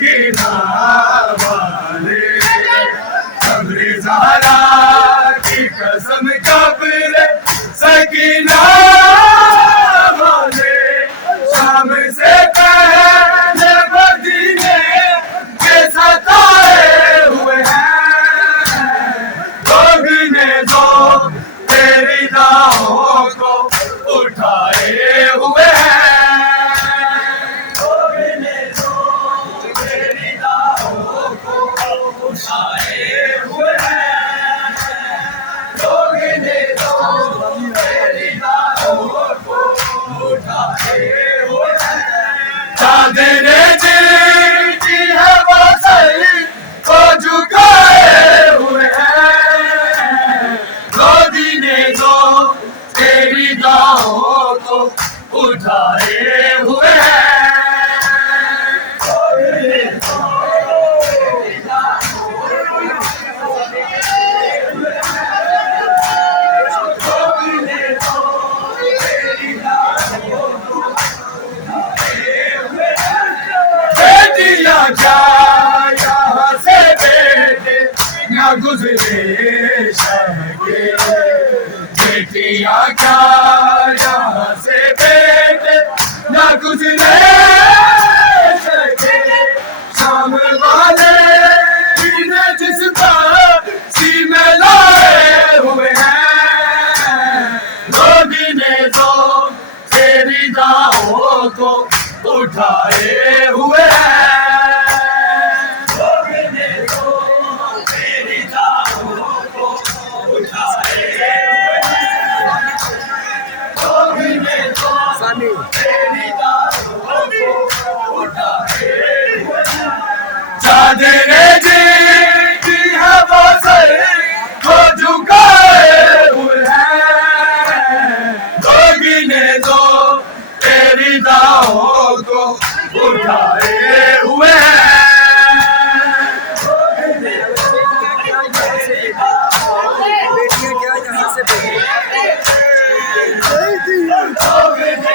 सकीना वाले कब्र ज़हरा की कसम कब्र सकीना वाले शाम से पहले मदीने के सताए हुए हैं लोग ने जो तेरी दाहों को उठाए हुए हैं लोग ने जो तेरी दाहों को उठाए हुए हैं लोग ने जो तेरी दाहों को उठाए हुए हैं चादरे की है वो सर को झुकाए हुए हैं लोधी ने जो तेरी दाहों को उठाए हुए हैं बेटियां क्या यहाँ से बेटे न गुजरे शह के बेटियां क्या यहाँ से बेटे न गुजरे शह के शाम वाले इन्हें जिस पर सीने लाए हुए हैं लोधी ने जो तेरी दाहों को उठाए हुए हैं लोधी ने जो तेरी दाहों को उठाए हुए हैं लोधी ने जो तेरी दाहों को उठाए हुए हैं चादरे की है वो सर को झुकाए हुए हैं लोधी ने जो तेरी दाहों को उठाए हुए हैं बेटियां क्या यहाँ से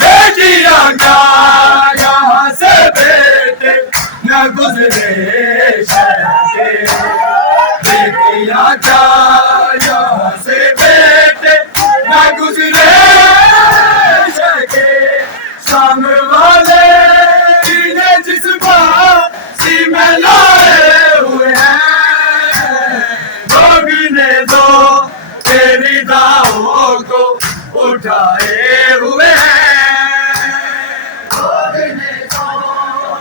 बेटियां क्या यहाँ से बेटे न गुजरे शहर के बेटियां क्या यहाँ से बेटे न गुजरे शहर के शाम वाले इन्हें जिस बासी में लाए हुए हैं लोग ने जो तेरी दाहों को उठाए हुए हैं लोग ने जो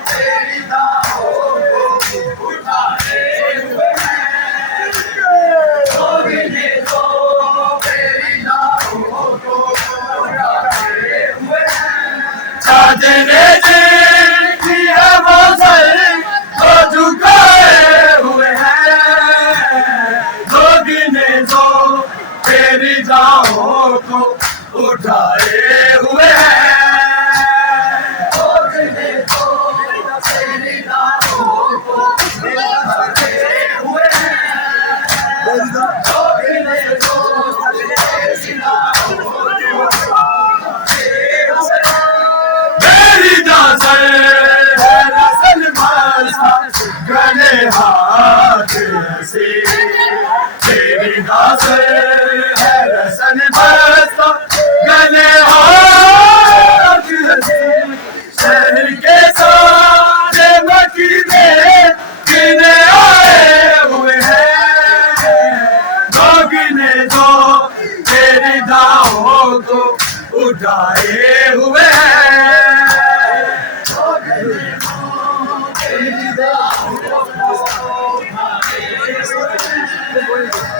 तेरी दाहों को उठाए हुए हैं लोग ने जो तेरी दाहों को उठाए हुए हैं चादरे की है वो सर को झुकाए हुए हैं लोग ने जो तेरी दाहों को उठाए हुए हैं लोग ने जो तेरी दाहों को उठाए हुए हैं लोग ने जो तेरी दाहों को उठाए हुए हैं मेरी दासर है रसल मासा गले हाथ से तेरी दासर है रसल मासा गले हाथ से शहर के सारे मकीने गिने आए हुए हैं लोग ने जो तेरी दाहों को उठाए हुए हैं लोग ने जो तेरी दाहों को उठाए हुए हैं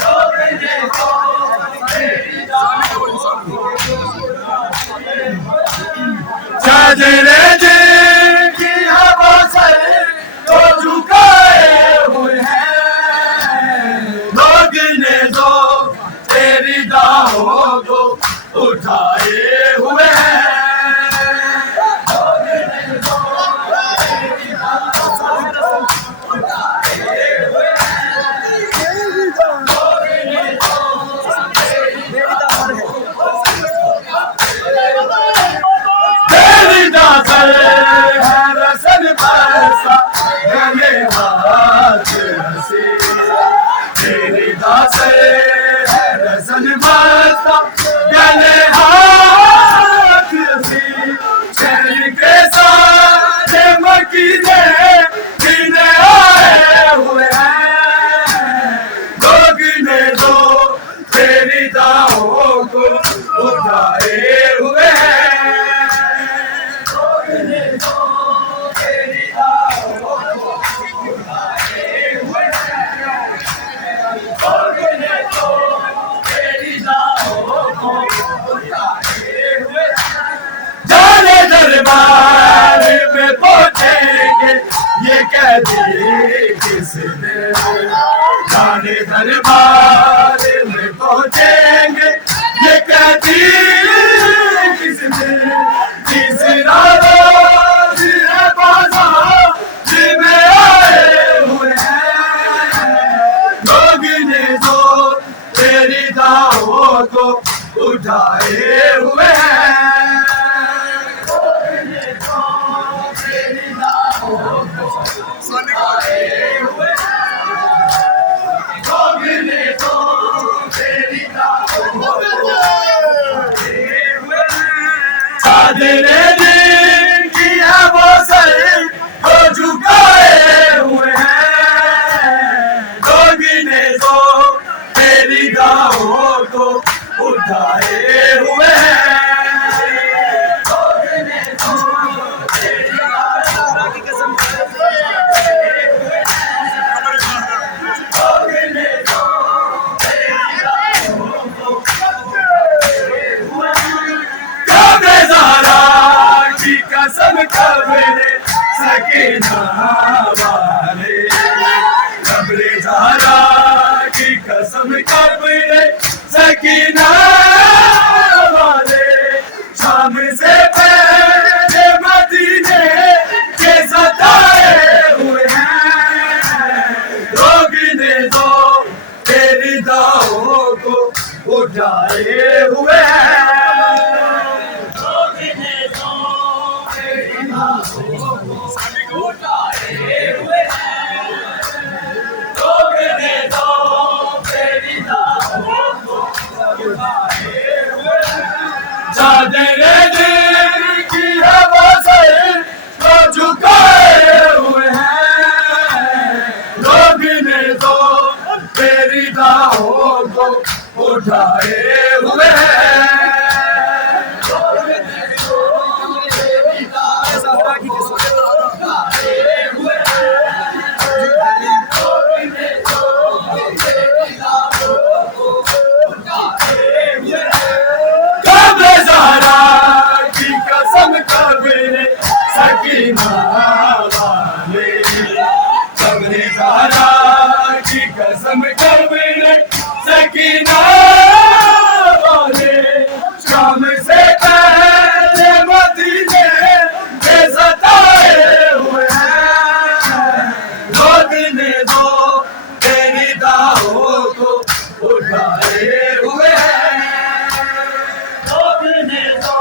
लोग ने जो तेरी दाहों को उठाए हुए हैं चादरे की हवा सर को झुकाए हुए हैं लोग ने जो तेरी दाहों को उठाए हुए हैं लोग ने जो तेरी दाहों को उठाए हुए हैं लोग ने जो तेरी दाहों को कह दी किसने, जाने दरबार में पहुंचेंगे ये कह दी किसने। तीसरा रोज है बाजार में आए हुए हैं, लोग ने जो तेरी दावों को उठाए हुए हैं। लोग ने जो तेरी दावों को उठाए हुए हैं, लोग ने जो तेरी दावों को उठाए हुए हैं। चादरे दिन की है वो सर को झुकाए हुए हैं, लोग ने जो तेरी दावों को उठाए हुए हैं। लोग ने जो तेरी दावों की कसम खाए हुए हैं, लोग ने जो तेरी दावों को उठाए हुए हैं। कब्र ज़हरा की कसम कब्र सकीना वाले, कब्र ज़हरा की कसम कब्र सकीना वाले, शाम से पहले मदीने के सताए हुए हैं, लोग ने जो तेरी दावों को उठाए हुए हैं। लोग ने जो तेरी दावों को उठाए हुए हैं, लोग ने जो तेरी दावों को उठाए हुए हैं। चादरे दिल की है वो सर को झुकाए हुए हैं, लोग ने जो तेरी दावों को उठाए हुए हैं। लोग ने जो तेरी दावों को उठाए हुए हैं, लोग ने जो तेरी दावों को उठाए हुए हैं। कब्र ज़हरा की कसम कब्र सकीना वाले, कब्र ज़हरा की कसम कब्र सकीना वाले, शाम से पहले मदीने के सताए हुए हैं, लोग ने जो तेरी दावों को उठाए हुए हैं, लोग ने जो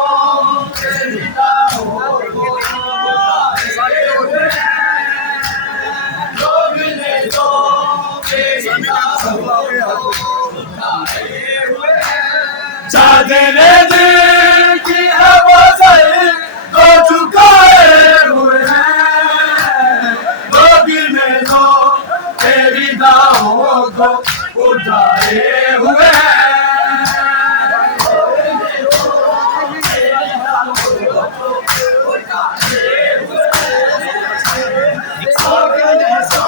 तेरी दावों को उठाए हुए हैं, लोग ने जो तेरी दावों को उठाए हुए हैं। चादरे दिल की है वो सर को झुकाए हुए हैं, लोग ने जो तेरी दावों को उठाए हुए हैं। लोग ने जो तेरी दावों को उठाए हुए हैं, लोग ने जो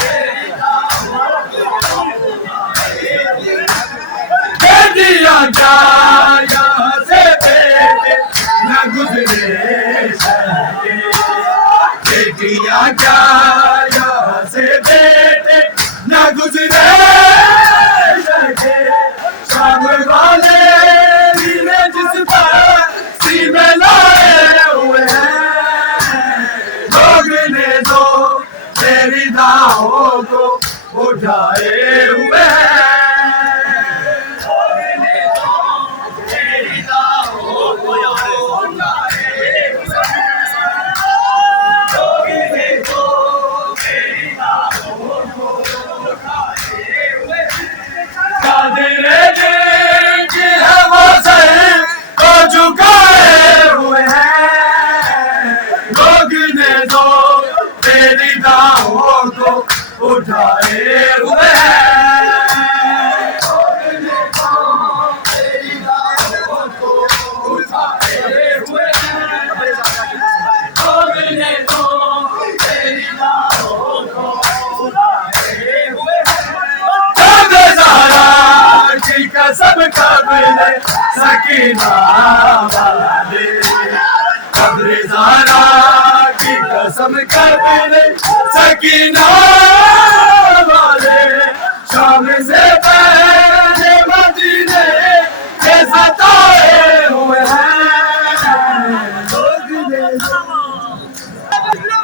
तेरी दावों को उठाए हुए हैं। कह दिया क्या यहाँ से बेटे न गुजरे सके, बेटियां क्या यहाँ से बेटे न गुजरे सके, शाम वाले नीले जिस पर सीने लाए हुए हैं, लोग ने जो तेरी दावों को उठाए हुए हैं। लोग ने जो तेरी दावों को उठाए हुए हैं, लोग ने जो तेरी दावों को उठाए हुए हैं। चादरे दिल की है वो सर को झुकाए हुए हैं, लोग ने जो तेरी दावों को उठाए हुए हैं, लोग ने जो तेरी दावों को उठाए हुए हैं, लोग ने जो तेरी दावों को उठाए हुए हैं। कब्र ज़हरा की कसम कब्र सकीना वाले, कब्र ज़हरा की कसम कसम कर ले सकीना